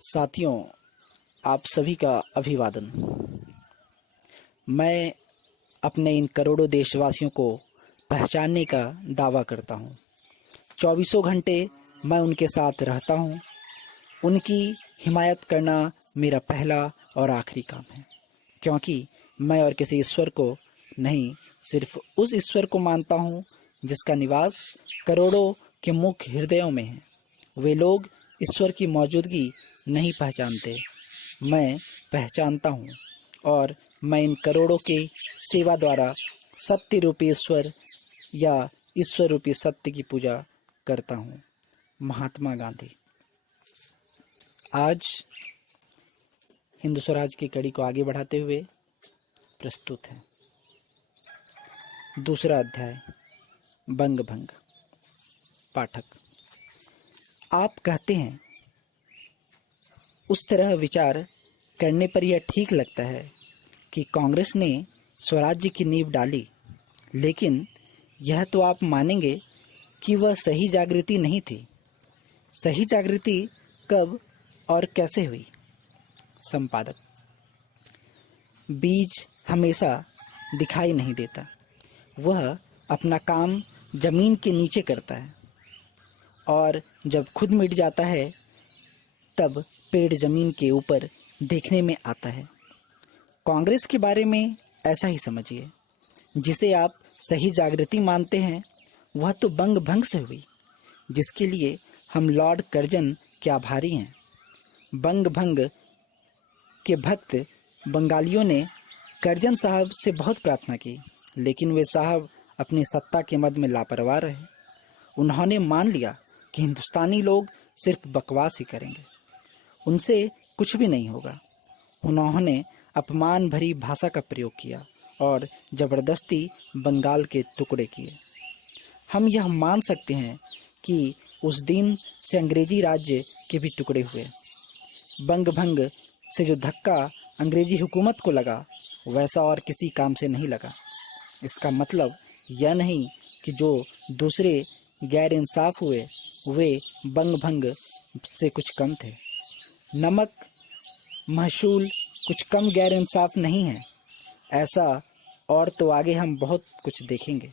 साथियों, आप सभी का अभिवादन। मैं अपने इन करोड़ों देशवासियों को पहचानने का दावा करता हूँ। चौबीसों घंटे मैं उनके साथ रहता हूँ। उनकी हिमायत करना मेरा पहला और आखिरी काम है, क्योंकि मैं और किसी ईश्वर को नहीं, सिर्फ उस ईश्वर को मानता हूँ जिसका निवास करोड़ों के मुख्य हृदयों में है। वे लोग ईश्वर की मौजूदगी नहीं पहचानते, मैं पहचानता हूँ, और मैं इन करोड़ों के सेवा द्वारा सत्य रूपी ईश्वर या ईश्वर रूपी सत्य की पूजा करता हूँ। महात्मा गांधी। आज हिंदू स्वराज की कड़ी को आगे बढ़ाते हुए प्रस्तुत है दूसरा अध्याय, बंग भंग। पाठक। आप कहते हैं उस तरह विचार करने पर यह ठीक लगता है कि कांग्रेस ने स्वराज्य की नींव डाली, लेकिन यह तो आप मानेंगे कि वह सही जागृति नहीं थी। सही जागृति कब और कैसे हुई? संपादक। बीज हमेशा दिखाई नहीं देता, वह अपना काम जमीन के नीचे करता है, और जब खुद मिट जाता है तब पेड़ जमीन के ऊपर देखने में आता है। कांग्रेस के बारे में ऐसा ही समझिए। जिसे आप सही जागृति मानते हैं वह तो बंग भंग से हुई, जिसके लिए हम लॉर्ड कर्जन के आभारी हैं। बंग भंग के भक्त बंगालियों ने कर्जन साहब से बहुत प्रार्थना की, लेकिन वे साहब अपनी सत्ता के मद में लापरवाह रहे। उन्होंने मान लिया कि हिंदुस्तानी लोग सिर्फ बकवास ही करेंगे, उनसे कुछ भी नहीं होगा। उन्होंने अपमान भरी भाषा का प्रयोग किया और ज़बरदस्ती बंगाल के टुकड़े किए। हम यह मान सकते हैं कि उस दिन से अंग्रेजी राज्य के भी टुकड़े हुए। बंग भंग से जो धक्का अंग्रेजी हुकूमत को लगा, वैसा और किसी काम से नहीं लगा। इसका मतलब यह नहीं कि जो दूसरे गैर इंसाफ हुए वे बंग भंग से कुछ कम थे। नमक महसूल कुछ कम गैर इंसाफ नहीं है, ऐसा और तो आगे हम बहुत कुछ देखेंगे।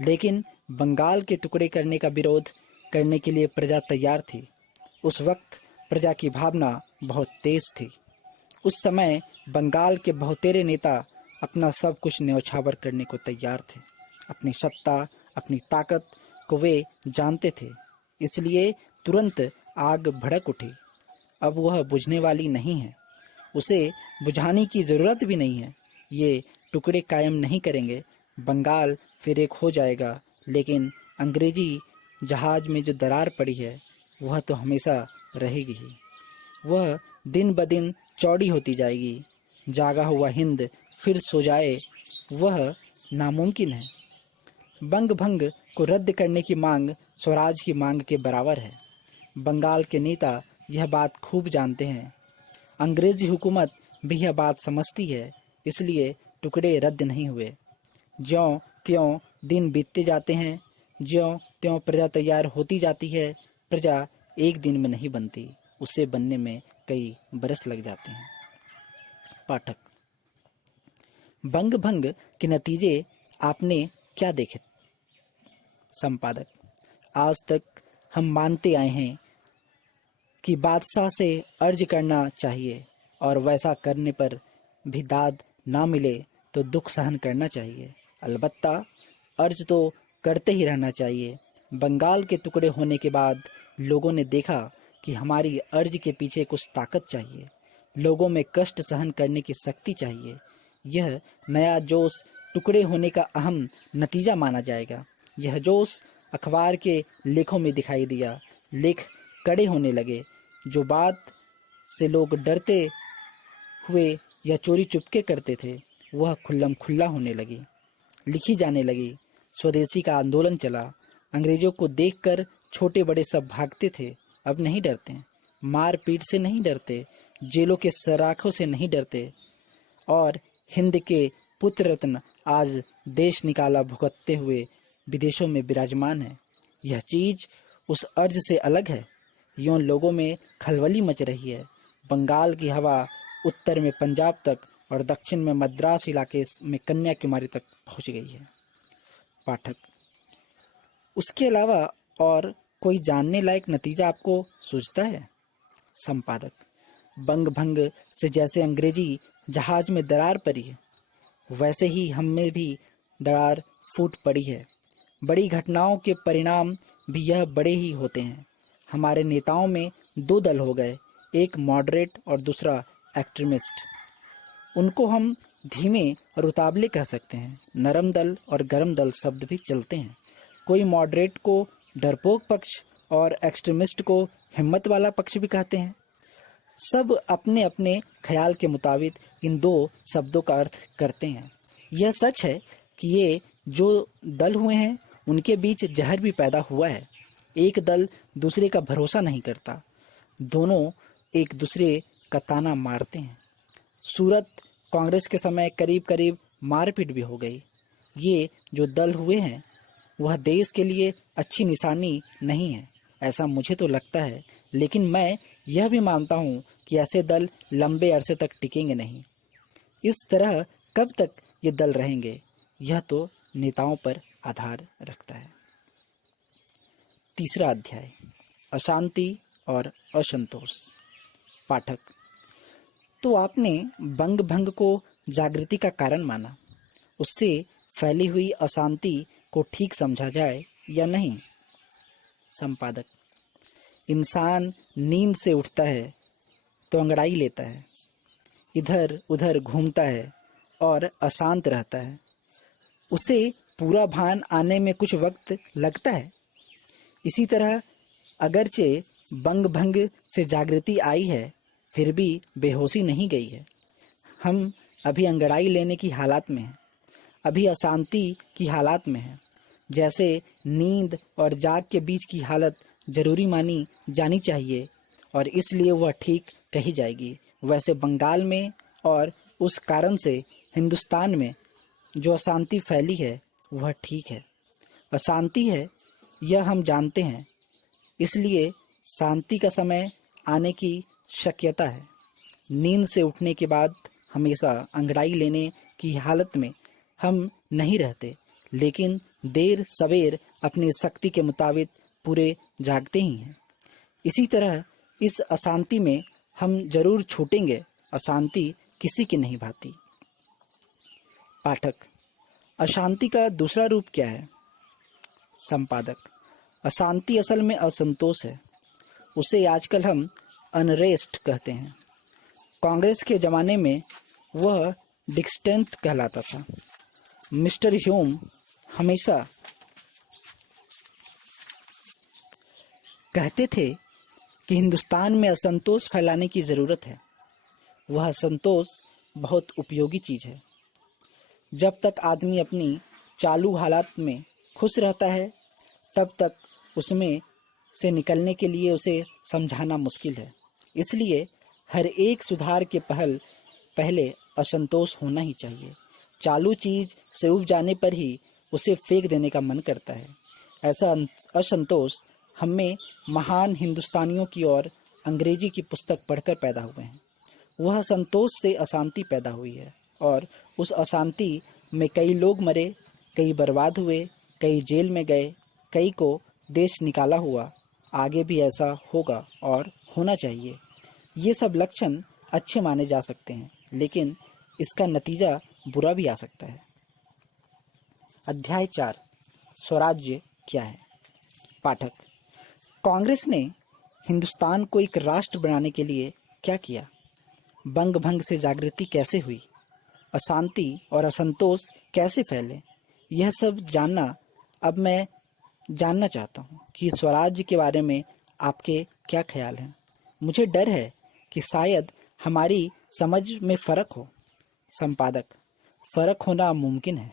लेकिन बंगाल के टुकड़े करने का विरोध करने के लिए प्रजा तैयार थी। उस वक्त प्रजा की भावना बहुत तेज थी। उस समय बंगाल के बहुतेरे नेता अपना सब कुछ न्यौछावर करने को तैयार थे। अपनी सत्ता, अपनी ताकत को वे जानते थे, इसलिए तुरंत आग भड़क उठी। अब वह बुझने वाली नहीं है, उसे बुझाने की ज़रूरत भी नहीं है। ये टुकड़े कायम नहीं करेंगे, बंगाल फिर एक हो जाएगा, लेकिन अंग्रेजी जहाज में जो दरार पड़ी है वह तो हमेशा रहेगी ही। वह दिन ब दिन चौड़ी होती जाएगी। जागा हुआ हिंद फिर सो जाए, वह नामुमकिन है। बंग भंग को रद्द करने की मांग स्वराज की मांग के बराबर है। बंगाल के नेता यह बात खूब जानते हैं। अंग्रेजी हुकूमत भी यह बात समझती है, इसलिए टुकड़े रद्द नहीं हुए। ज्यों त्यों दिन बीतते जाते हैं, ज्यों त्यों प्रजा तैयार होती जाती है। प्रजा एक दिन में नहीं बनती, उसे बनने में कई बरस लग जाते हैं। पाठक। बंग भंग के नतीजे आपने क्या देखे? संपादक। आज तक हम मानते आए हैं कि बादशाह से अर्ज करना चाहिए, और वैसा करने पर भी दाद ना मिले तो दुख सहन करना चाहिए। अलबत्ता अर्ज तो करते ही रहना चाहिए। बंगाल के टुकड़े होने के बाद लोगों ने देखा कि हमारी अर्ज के पीछे कुछ ताकत चाहिए। लोगों में कष्ट सहन करने की शक्ति चाहिए। यह नया जोश टुकड़े होने का अहम नतीजा माना जाएगा। यह जोश अखबार के लेखों में दिखाई दिया। लेख कड़े होने लगे। जो बात से लोग डरते हुए या चोरी चुपके करते थे, वह खुल्लम खुल्ला होने लगी, लिखी जाने लगी। स्वदेशी का आंदोलन चला। अंग्रेजों को देखकर छोटे बड़े सब भागते थे, अब नहीं डरते। मार पीट से नहीं डरते, जेलों के सराखों से नहीं डरते। और हिंद के पुत्र रत्न आज देश निकाला भुगतते हुए विदेशों में विराजमान है। यह चीज उस अर्ज से अलग है। यूं लोगों में खलबली मच रही है। बंगाल की हवा उत्तर में पंजाब तक और दक्षिण में मद्रास इलाके में कन्याकुमारी तक पहुंच गई है। पाठक, उसके अलावा और कोई जानने लायक नतीजा आपको सूझता है? संपादक, बंग भंग से जैसे अंग्रेजी जहाज में दरार पड़ी है, वैसे ही हम में भी दरार फूट पड़ी है। बड़ी घटनाओं के परिणाम भी यह बड़े ही होते हैं। हमारे नेताओं में दो दल हो गए, एक मॉडरेट और दूसरा एक्सट्रीमिस्ट। उनको हम धीमे और उतावले कह सकते हैं। नरम दल और गरम दल शब्द भी चलते हैं। कोई मॉडरेट को डरपोक पक्ष और एक्सट्रीमिस्ट को हिम्मत वाला पक्ष भी कहते हैं। सब अपने अपने ख्याल के मुताबिक इन दो शब्दों का अर्थ करते हैं। यह सच है कि ये जो दल हुए हैं उनके बीच जहर भी पैदा हुआ है। एक दल दूसरे का भरोसा नहीं करता, दोनों एक दूसरे का ताना मारते हैं। सूरत कांग्रेस के समय करीब करीब मारपीट भी हो गई। ये जो दल हुए हैं वह देश के लिए अच्छी निशानी नहीं है, ऐसा मुझे तो लगता है। लेकिन मैं यह भी मानता हूँ कि ऐसे दल लंबे अरसे तक टिकेंगे नहीं। इस तरह कब तक ये दल रहेंगे, यह तो नेताओं पर आधार रखता है। तीसरा अध्याय, अशांति और असंतोष। पाठक, तो आपने बंग भंग को जागृति का कारण माना। उससे फैली हुई अशांति को ठीक समझा जाए या नहीं? संपादक, इंसान नींद से उठता है तो अंगड़ाई लेता है, इधर उधर घूमता है और अशांत रहता है। उसे पूरा भान आने में कुछ वक्त लगता है। इसी तरह अगरचे बंग भंग से जागृति आई है, फिर भी बेहोशी नहीं गई है। हम अभी अंगड़ाई लेने की हालात में हैं, अभी अशांति की हालात में हैं। जैसे नींद और जाग के बीच की हालत जरूरी मानी जानी चाहिए और इसलिए वह ठीक कही जाएगी, वैसे बंगाल में और उस कारण से हिंदुस्तान में जो अशांति फैली है वह ठीक है। अशांति है यह हम जानते हैं, इसलिए शांति का समय आने की शक्यता है। नींद से उठने के बाद हमेशा अंगड़ाई लेने की हालत में हम नहीं रहते, लेकिन देर सवेर अपनी शक्ति के मुताबिक पूरे जागते ही हैं। इसी तरह इस अशांति में हम जरूर छूटेंगे। अशांति किसी की नहीं भाती। पाठक, अशांति का दूसरा रूप क्या है? संपादक, अशांति असल में असंतोष है। उसे आजकल हम अनरेस्ट कहते हैं। कांग्रेस के ज़माने में वह डिस्टेंट कहलाता था। मिस्टर ह्यूम हमेशा कहते थे कि हिंदुस्तान में असंतोष फैलाने की ज़रूरत है। वह असंतोष बहुत उपयोगी चीज़ है। जब तक आदमी अपनी चालू हालात में खुश रहता है, तब तक उसमें से निकलने के लिए उसे समझाना मुश्किल है। इसलिए हर एक सुधार के पहले असंतोष होना ही चाहिए। चालू चीज़ से उब जाने पर ही उसे फेंक देने का मन करता है। ऐसा असंतोष हमें महान हिंदुस्तानियों की और अंग्रेजी की पुस्तक पढ़कर पैदा हुए हैं। वह संतोष से अशांति पैदा हुई है और उस अशांति में कई लोग मरे, कई बर्बाद हुए, कई जेल में गए, कई को देश निकाला हुआ। आगे भी ऐसा होगा और होना चाहिए। ये सब लक्षण अच्छे माने जा सकते हैं, लेकिन इसका नतीजा बुरा भी आ सकता है। अध्याय 4, स्वराज्य क्या है? पाठक, कांग्रेस ने हिंदुस्तान को एक राष्ट्र बनाने के लिए क्या किया? बंग भंग से जागृति कैसे हुई? अशांति और असंतोष कैसे फैले? यह सब जानना अब मैं जानना चाहता हूँ कि स्वराज्य के बारे में आपके क्या ख्याल हैं। मुझे डर है कि शायद हमारी समझ में फ़र्क हो। संपादक, फ़र्क होना मुमकिन है।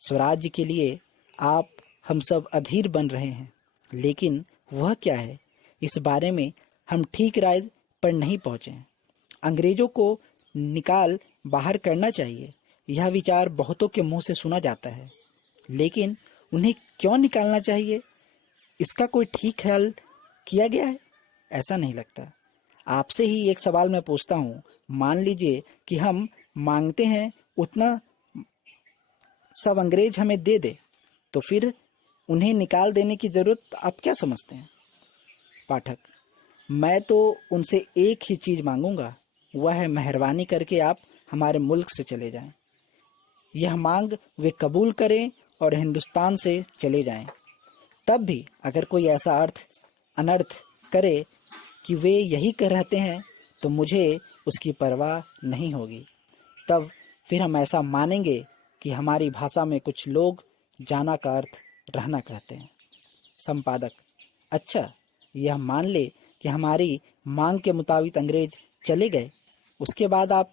स्वराज्य के लिए आप हम सब अधीर बन रहे हैं, लेकिन वह क्या है, इस बारे में हम ठीक राय पर नहीं पहुँचे हैं। अंग्रेज़ों को निकाल बाहर करना चाहिए, यह विचार बहुतों के मुंह से सुना जाता है, लेकिन उन्हें क्यों निकालना चाहिए, इसका कोई ठीक ख्याल किया गया है? ऐसा नहीं लगता। आपसे ही एक सवाल मैं पूछता हूँ, मान लीजिए कि हम मांगते हैं उतना सब अंग्रेज हमें दे दे, तो फिर उन्हें निकाल देने की जरूरत आप क्या समझते हैं? पाठक: मैं तो उनसे एक ही चीज मांगूंगा, वह है मेहरबानी करके आप हमारे मुल्क से चले जाएं। यह मांग वे कबूल करें और हिंदुस्तान से चले जाएं। तब भी अगर कोई ऐसा अनर्थ करे कि वे यही कर रहते हैं, तो मुझे उसकी परवाह नहीं होगी। तब फिर हम ऐसा मानेंगे कि हमारी भाषा में कुछ लोग जाना का अर्थ रहना कहते हैं। संपादक: अच्छा, यह मान ले कि हमारी मांग के मुताबिक अंग्रेज चले गए, उसके बाद आप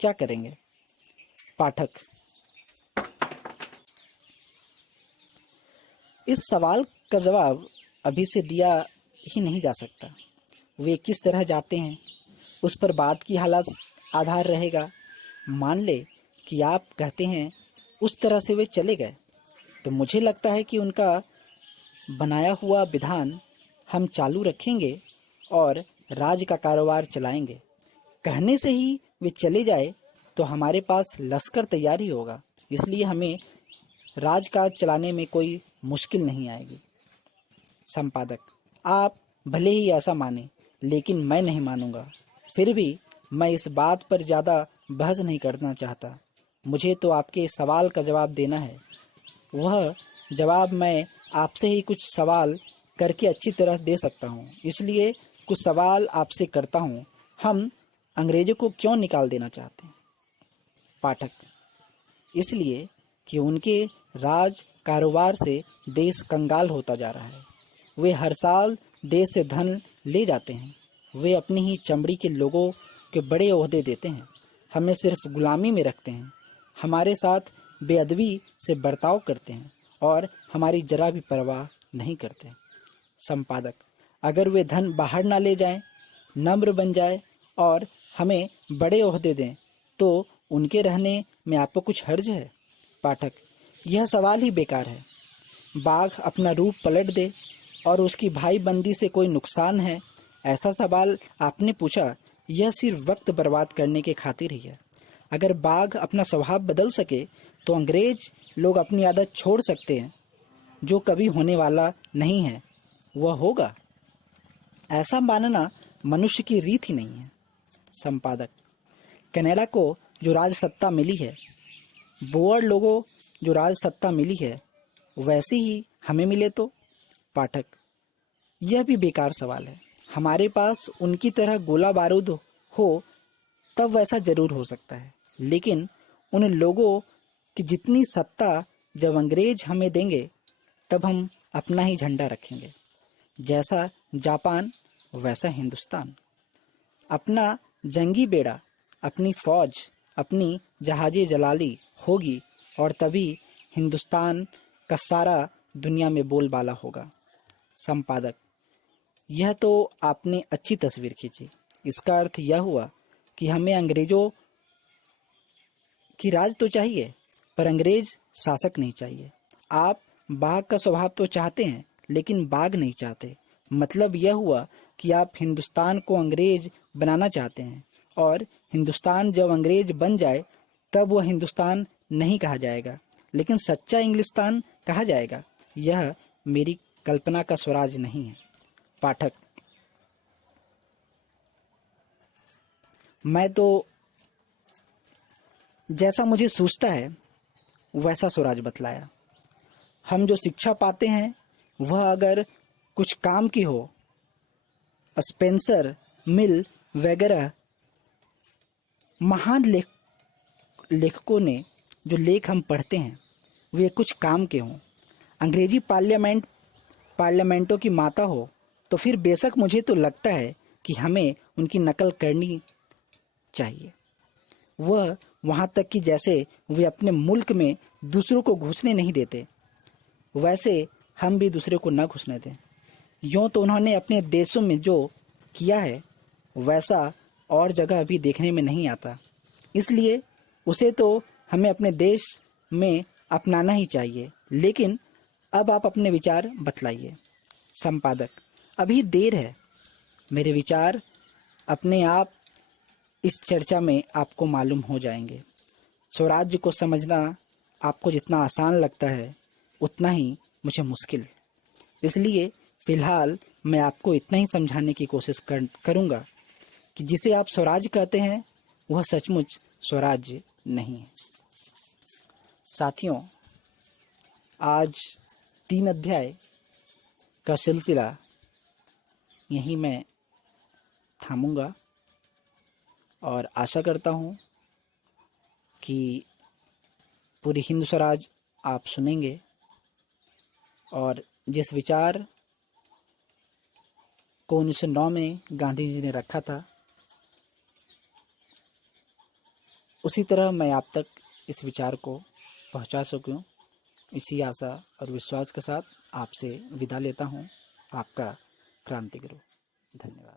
क्या करेंगे? पाठक: इस सवाल का जवाब अभी से दिया ही नहीं जा सकता। वे किस तरह जाते हैं उस पर बाद की हालत आधार रहेगा। मान ले कि आप कहते हैं उस तरह से वे चले गए, तो मुझे लगता है कि उनका बनाया हुआ विधान हम चालू रखेंगे और राज का कारोबार चलाएंगे। कहने से ही वे चले जाए तो हमारे पास लश्कर तैयार ही होगा, इसलिए हमें राजकाज चलाने में कोई मुश्किल नहीं आएगी। संपादक: आप भले ही ऐसा माने, लेकिन मैं नहीं मानूंगा। फिर भी मैं इस बात पर ज़्यादा बहस नहीं करना चाहता। मुझे तो आपके सवाल का जवाब देना है। वह जवाब मैं आपसे ही कुछ सवाल करके अच्छी तरह दे सकता हूँ, इसलिए कुछ सवाल आपसे करता हूँ। हम अंग्रेज़ों को क्यों निकाल देना चाहते हैं? पाठक: इसलिए कि उनके राज कारोबार से देश कंगाल होता जा रहा है। वे हर साल देश से धन ले जाते हैं। वे अपनी ही चमड़ी के लोगों के बड़े ओहदे देते हैं, हमें सिर्फ गुलामी में रखते हैं, हमारे साथ बेअदबी से बर्ताव करते हैं और हमारी जरा भी परवाह नहीं करते। संपादक: अगर वे धन बाहर ना ले जाएं, नम्र बन जाए और हमें बड़े ओहदे दें, तो उनके रहने में आपको कुछ हर्ज है? पाठक: यह सवाल ही बेकार है। बाघ अपना रूप पलट दे और उसकी भाई बंदी से कोई नुकसान है, ऐसा सवाल आपने पूछा, यह सिर्फ वक्त बर्बाद करने के खातिर ही है। अगर बाघ अपना स्वभाव बदल सके तो अंग्रेज लोग अपनी आदत छोड़ सकते हैं। जो कभी होने वाला नहीं है वह होगा, ऐसा मानना मनुष्य की रीत ही नहीं है। संपादक: कनाडा को जो राजसत्ता मिली है, बोअर लोगों जो राजसत्ता मिली है, वैसी ही हमें मिले तो? पाठक: यह भी बेकार सवाल है। हमारे पास उनकी तरह गोला बारूद हो तब वैसा जरूर हो सकता है, लेकिन उन लोगों की जितनी सत्ता जब अंग्रेज हमें देंगे, तब हम अपना ही झंडा रखेंगे। जैसा जापान वैसा हिंदुस्तान। अपना जंगी बेड़ा, अपनी फौज, अपनी जहाज़े जलाली होगी और तभी हिंदुस्तान का सारा दुनिया में बोलबाला होगा। संपादक: यह तो आपने अच्छी तस्वीर खींची। इसका अर्थ यह हुआ कि हमें अंग्रेजों की राज तो चाहिए, पर अंग्रेज शासक नहीं चाहिए। आप बाघ का स्वभाव तो चाहते हैं, लेकिन बाघ नहीं चाहते। मतलब यह हुआ कि आप हिंदुस्तान को अंग्रेज बनाना चाहते हैं, और हिंदुस्तान जब अंग्रेज बन जाए तब वह हिंदुस्तान नहीं कहा जाएगा, लेकिन सच्चा इंग्लिस्तान कहा जाएगा। यह मेरी कल्पना का स्वराज नहीं है। पाठक: मैं तो जैसा मुझे सूझता है वैसा स्वराज बतलाया। हम जो शिक्षा पाते हैं वह अगर कुछ काम की हो, स्पेंसर, मिल वगैरह महान लेखकों ने जो लेख हम पढ़ते हैं वे कुछ काम के हों, अंग्रेजी पार्लियामेंटों की माता हो, तो फिर बेशक मुझे तो लगता है कि हमें उनकी नकल करनी चाहिए। वह वहाँ तक कि जैसे वे अपने मुल्क में दूसरों को घुसने नहीं देते, वैसे हम भी दूसरे को न घुसने दें। यूँ तो उन्होंने अपने देशों में जो किया है वैसा और जगह अभी देखने में नहीं आता, इसलिए उसे तो हमें अपने देश में अपनाना ही चाहिए। लेकिन अब आप अपने विचार बतलाइए। संपादक: अभी देर है, मेरे विचार अपने आप इस चर्चा में आपको मालूम हो जाएंगे। स्वराज्य को समझना आपको जितना आसान लगता है उतना ही मुझे मुश्किल। इसलिए फिलहाल मैं आपको इतना ही समझाने की कोशिश करूँगा कि जिसे आप स्वराज्य कहते हैं वह सचमुच स्वराज्य नहीं है। साथियों, आज 3 अध्याय का सिलसिला यहीं मैं थामूंगा और आशा करता हूँ कि पूरी हिंद स्वराज आप सुनेंगे और जिस विचार को 1909 में गांधी जी ने रखा था उसी तरह मैं आप तक इस विचार को पहुंचा सकूं, इसी आशा और विश्वास के साथ आपसे विदा लेता हूं। आपका क्रांति गुरु। धन्यवाद।